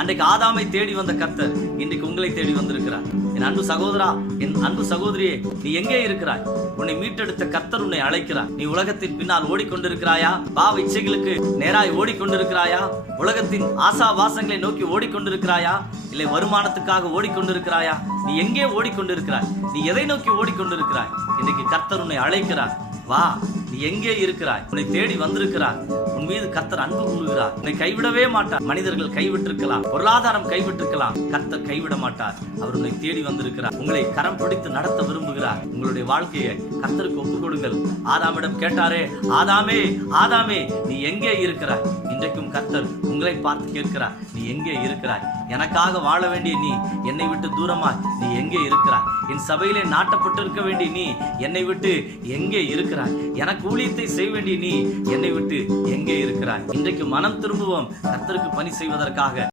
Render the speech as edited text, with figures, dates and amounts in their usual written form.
அன்றைக்கு ஆதாமை தேடி வந்த கர்த்தர் இன்றைக்கு உங்களை தேடி வந்திருக்கிறார். என் அன்பு சகோதரா, என் அன்பு சகோதரியே, நீ எங்கே இருக்கிறாய்? உன்னை மீட்டெடுத்த கர்த்தர் உன்னை அழைக்கிறார். நீ உலகத்தின் பின்னால் ஓடிக்கொண்டிருக்கிறாயா? பாவ இச்சைகளுக்கு நேராய் ஓடிக்கொண்டிருக்கிறாயா? உலகத்தின் ஆசாவாசங்களை நோக்கி ஓடிக்கொண்டிருக்கிறாயா? இல்லை வருமானத்துக்காக ஓடிக்கொண்டிருக்கிறாயா? நீ எங்கே ஓடிக்கொண்டிருக்கிறாய்? நீ எதை நோக்கி ஓடிக்கொண்டிருக்கிறாய்? இன்றைக்கு கர்த்தர் உன்னை அழைக்கிறார். வா, நீ எங்கே இருக்கிறாய்? உன்னை தேடி வந்திருக்கிறார். உன் மீது கர்த்தர் அன்பு கூறுகிறார். உன்னை கைவிடவே மாட்டார். மனிதர்கள் கைவிட்டிருக்கலாம், பொருளாதாரம் கைவிட்டிருக்கலாம், கர்த்தர் கைவிட மாட்டார். அவர் உன்னை தேடி வந்திருக்கிறார். உங்களை கரம் பிடித்து நடத்த விரும்புகிறார். உங்களுடைய வாழ்க்கையை கர்த்தருக்கு ஒப்புக் கொடுங்கள். ஆதாமிடம் கேட்டாரே, ஆதாமே ஆதாமே நீ எங்கே இருக்கிறாய்? இன்றைக்கும் கர்த்தர் உங்களை பார்த்து கேட்கிறார், நீ எங்கே இருக்கிறாய்? எனக்காக வாழ வேண்டிய நீ என்னை விட்டு தூரமாய் நீ எங்கே இருக்கிறாய்? என் சபையிலே நாட்டப்பட்டு இருக்க வேண்டிய நீ என்னை விட்டு எங்கே இருக்கிறாய்? எனக்கு ஊழியத்தை செய்ய வேண்டிய நீ என்னை விட்டு எங்கே இருக்கிறாய்? இன்றைக்கு மனம் திரும்புவோம் கர்த்தருக்கு பணி செய்வதற்காக.